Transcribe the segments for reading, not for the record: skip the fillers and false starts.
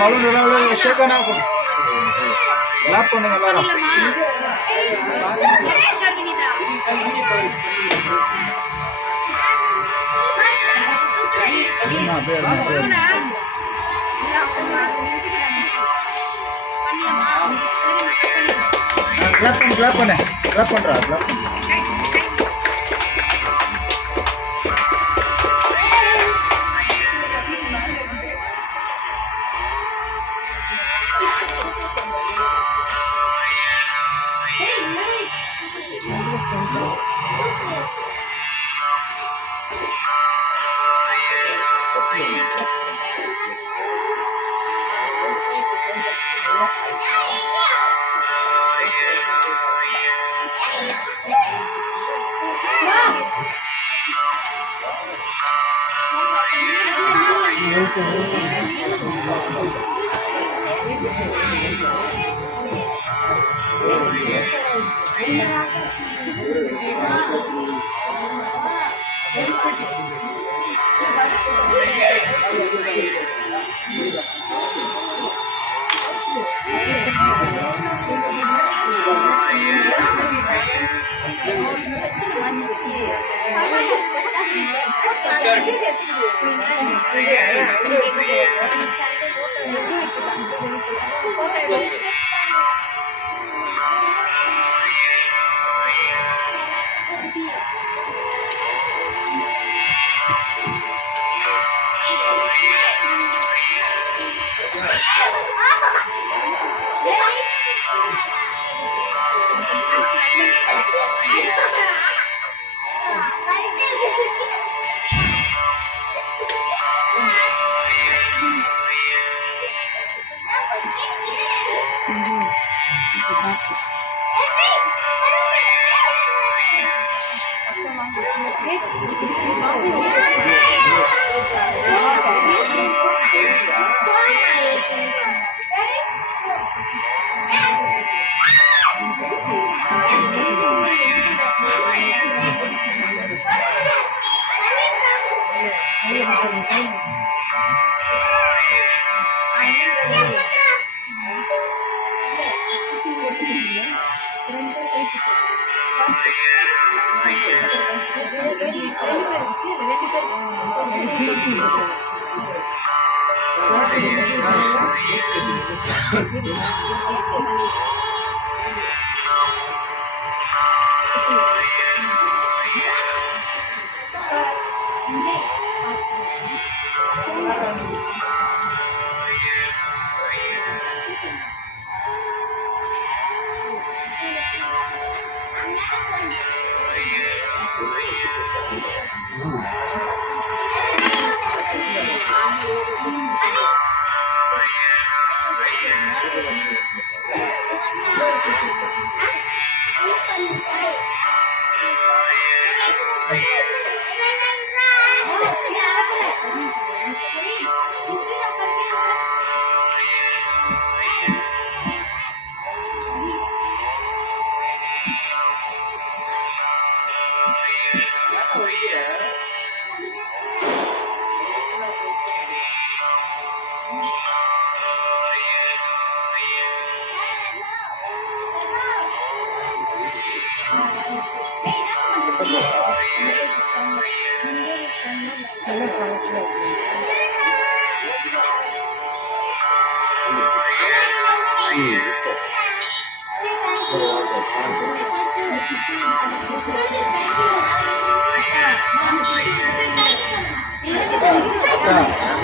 Balloon எல்லாம் ஷேக்கான லாப் பண்ணுங்க எல்லாரும். கிளாப் பண்ணு கிளாப் பண்றா கிளாப் பண்ணு.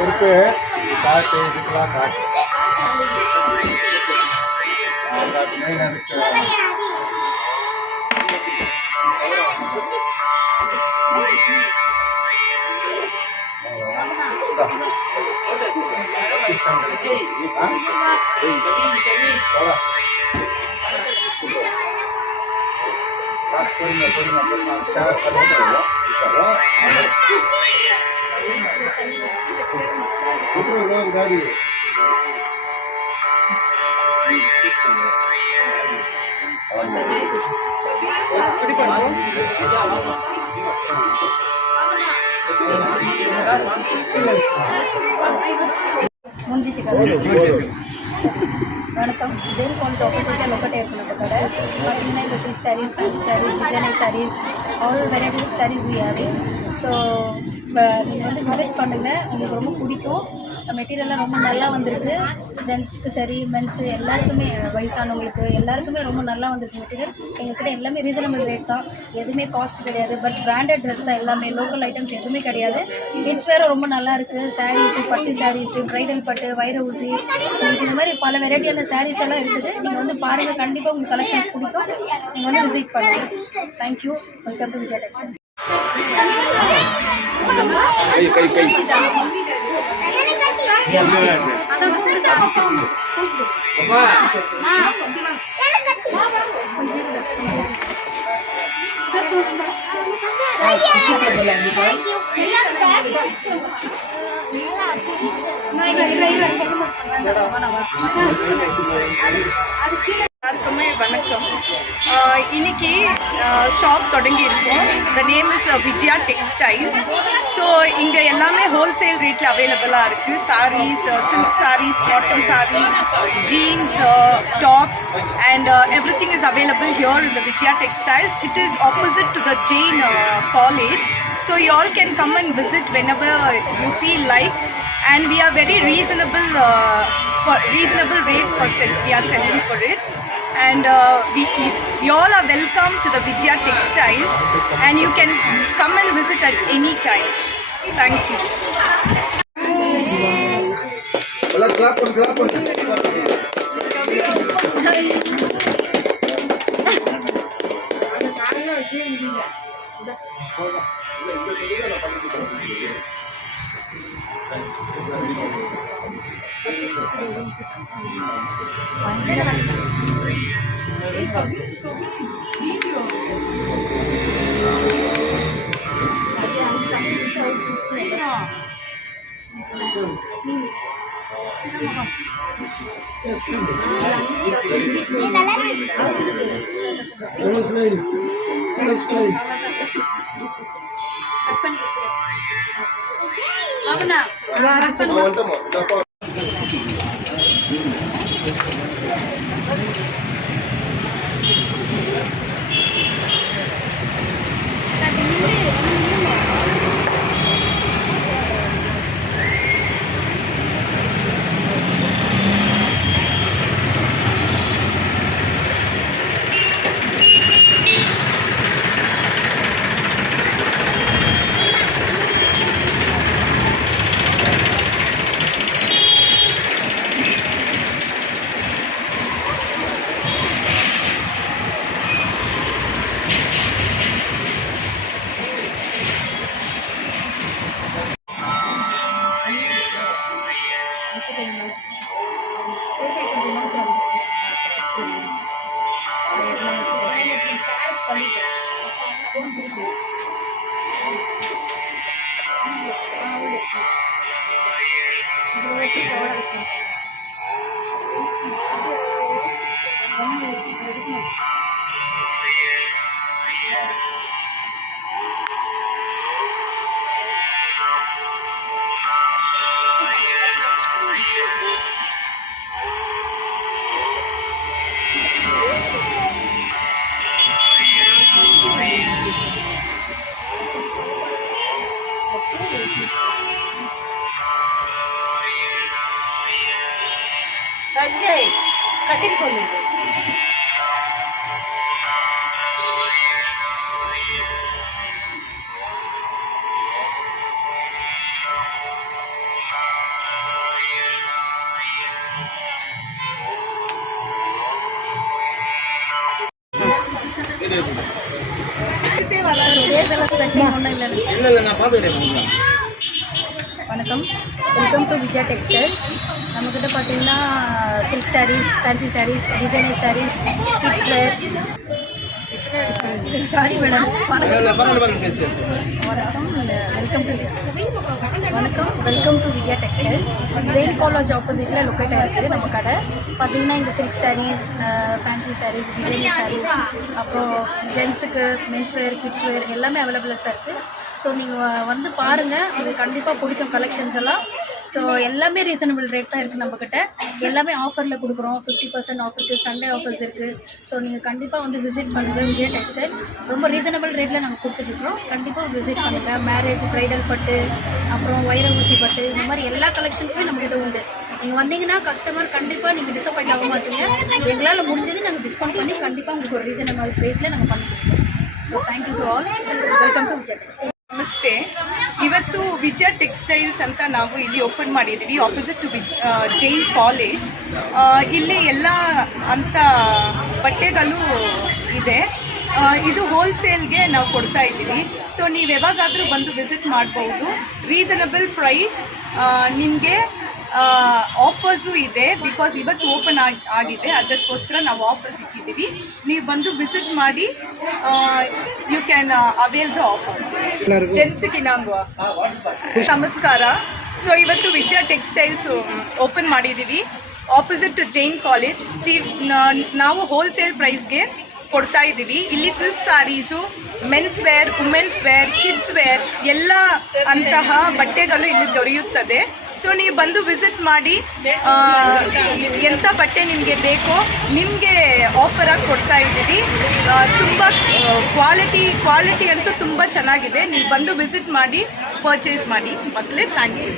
இருக்கு காட்டு இதுக்கெல்லாம் காட்டு மெயின் அதுக்கு गाड़ी ಮುಂಜಿಸಿ வணக்கம். ஜெயின் காலேஜ் ஆப்போசிட்டில் லொக்கேட் இருக்குது நம்ம கடை. பார்த்தீங்கன்னா இந்த silk saris, fancy saris, designer saris, all variety of saris we having. So நீங்கள் வந்து விசிட் பண்ணுங்கள், உங்களுக்கு ரொம்ப பிடிக்கும். மெட்டீரியல்லாம் ரொம்ப நல்லா வந்திருக்கு. ஜென்ஸுக்கு சரி, மென்ஸு எல்லாருக்குமே, வயசானவங்களுக்கு எல்லாருக்குமே ரொம்ப நல்லா வந்திருக்கு மெட்டீரியல். எங்கள்கிட்ட எல்லாமே ரீசனபிள் ரேட் தான், எதுவுமே காஸ்ட் கிடையாது. பட் பிராண்டட் ட்ரெஸ் தான் எல்லாமே, லோக்கல் ஐட்டம்ஸ் எதுவுமே கிடையாது. கிட்ஸ் வேறு ரொம்ப நல்லா இருக்குது. சாரீஸு, பட்டு சாரீஸு, ப்ரைடல் பட்டு, வைர ஊசி, இந்த மாதிரி பல வெரைட்டியான சாரீஸ் எல்லாம் இருக்குது. நீங்கள் வந்து பாருங்கள், கண்டிப்பாக உங்களுக்கு கலெக்ஷன்ஸ் பிடிக்கும். நீங்கள் வந்து விசிட் பண்ணுங்கள். Thank you. Welcome to Vijaya Textiles. எல்லாருக்குமே வணக்கம். இன்னைக்கு ஷாப் தொடங்கி இருக்கோம். The name is Vijaya Textiles. So இங்கே எல்லாமே ஹோல்சேல் ரேட்டில் அவைலபிளாக இருக்குது. Saris, silk saris, cotton saris, jeans, tops and everything is available here in the Vijaya Textiles. It is opposite to the Jain College. So you all can come and visit whenever you feel like. And we are very reasonable rate for we are selling for it. And you all are welcome to the Vijaya Textiles, and you can come and visit at any time. Thank you. Sanjay, katil ko nito. வணக்கம், welcome to Vijaya Textiles. நம்மக்கிட்ட பார்த்தீங்கன்னா silk saris, fancy saris, designer saris, kids wear, sorry madam. Welcome to Vijaya Textile. Jain college ஆப்போசிட்டில் locate ஆகிருக்கு நம்ம கடை. பார்த்தீங்கன்னா இந்த silk saris, fancy saris, designer சாரீஸ், அப்புறம் ஜென்ஸுக்கு மென்ஸ் வேர், கிட்ஸ் வேர் எல்லாமே அவைலபிளாக இருக்குது. ஸோ நீங்கள் வந்து பாருங்கள், உங்களுக்கு கண்டிப்பாக பிடிக்கும் கலெக்ஷன்ஸ் எல்லாம். ஸோ எல்லாமே ரீசனபிள் ரேட் தான் இருக்குது நம்மக்கிட்ட. எல்லாமே ஆஃபரில் கொடுக்குறோம். 50% ஆஃப் இருக்குது, சண்டே ஆஃபர்ஸ் இருக்குது. ஸோ நீங்கள் கண்டிப்பாக வந்து விசிட் பண்ணுங்கள் விஜயா டெக்ஸ்டைல். ரொம்ப ரீசனபிள் ரேட்டில் நாங்கள் கொடுத்துட்ருக்கோம். கண்டிப்பாக விசிட் பண்ணுங்கள். மேரேஜ், ப்ரைடல் பட்டு, அப்புறம் வைர ஊசி பட்டு, இந்த மாதிரி எல்லா கலெக்ஷன்ஸுமே நம்மக்கிட்ட உண்டு. நீங்கள் வந்தீங்கன்னா கஸ்டமர் கண்டிப்பாக நீங்கள் டிசப்பாயிண்ட் ஆக மாட்டீங்க. எங்களால் முடிஞ்சது நாங்கள் டிஸ்கவுண்ட் பண்ணி கண்டிப்பாக உங்களுக்கு ஒரு ரீசனபிள் ப்ரைஸில் நாங்கள் பண்ணிக்கிறோம். So thank you to all. Welcome to Vijaya Textile. ನಮಸ್ತೆ. ಇವತ್ತು ವಿಜಯ ಟೆಕ್ಸ್ಟೈಲ್ಸ್ ಅಂತ ನಾವು ಇಲ್ಲಿ ಓಪನ್ ಮಾಡಿದ್ದೀವಿ ಆಪೋಸಿಟ್ ಟು ಜೈನ್ ಕಾಲೇಜ್. ಇಲ್ಲಿ ಎಲ್ಲ ಅಂಥ ಬಟ್ಟೆಗಳು ಇದೆ. ಇದು ಹೋಲ್ಸೇಲ್ಗೆ ನಾವು ಕೊಡ್ತಾ ಇದ್ದೀವಿ. ಸೊ ನೀವು ಯಾವಾಗಾದರೂ ಬಂದು ವಿಸಿಟ್ ಮಾಡ್ಬೋದು. ರೀಸನಬಲ್ ಪ್ರೈಸ್, ನಿಮಗೆ ಆಫರ್ಸು ಇದೆ. ಬಿಕಾಸ್ ಇವತ್ತು ಓಪನ್ ಆಗಿದೆ, ಅದಕ್ಕೋಸ್ಕರ ನಾವು ಆಫರ್ಸ್ ಇಟ್ಟಿದ್ದೀವಿ. ನೀವು ಬಂದು ವಿಸಿಟ್ ಮಾಡಿ, you can avail the offers. ಜೆಂಟ್ಸ್ಗೆ ನಮಸ್ಕಾರ. ಸೊ ಇವತ್ತು ವಿಜಯ ಟೆಕ್ಸ್ಟೈಲ್ಸ್ ಓಪನ್ ಮಾಡಿದ್ದೀವಿ ಆಪೋಸಿಟ್ ಟು ಜೈನ್ ಕಾಲೇಜ್. ನಾವು ಹೋಲ್ಸೇಲ್ ಪ್ರೈಸ್ಗೆ ಕೊಡ್ತಾ ಇದ್ದೀವಿ. ಇಲ್ಲಿ silk saris, men's wear, women's wear, kids wear ಎಲ್ಲ ಅಂತಹ ಬಟ್ಟೆಗಳು ಇಲ್ಲಿ ದೊರೆಯುತ್ತದೆ. ಸೊ ನೀವು ಬಂದು ವಿಸಿಟ್ ಮಾಡಿ, ಎಂಥ ಬಟ್ಟೆ ನಿಮಗೆ ಬೇಕೋ ನಿಮಗೆ ಆಫರಾಗಿ ಕೊಡ್ತಾ ಇದ್ದೀವಿ. ತುಂಬ ಕ್ವಾಲಿಟಿ ಅಂತೂ ತುಂಬ ಚೆನ್ನಾಗಿದೆ. ನೀವು ಬಂದು ವಿಸಿಟ್ ಮಾಡಿ, ಪರ್ಚೇಸ್ ಮಾಡಿ. ಮಕ್ಕಳೇ ಥ್ಯಾಂಕ್ ಯು.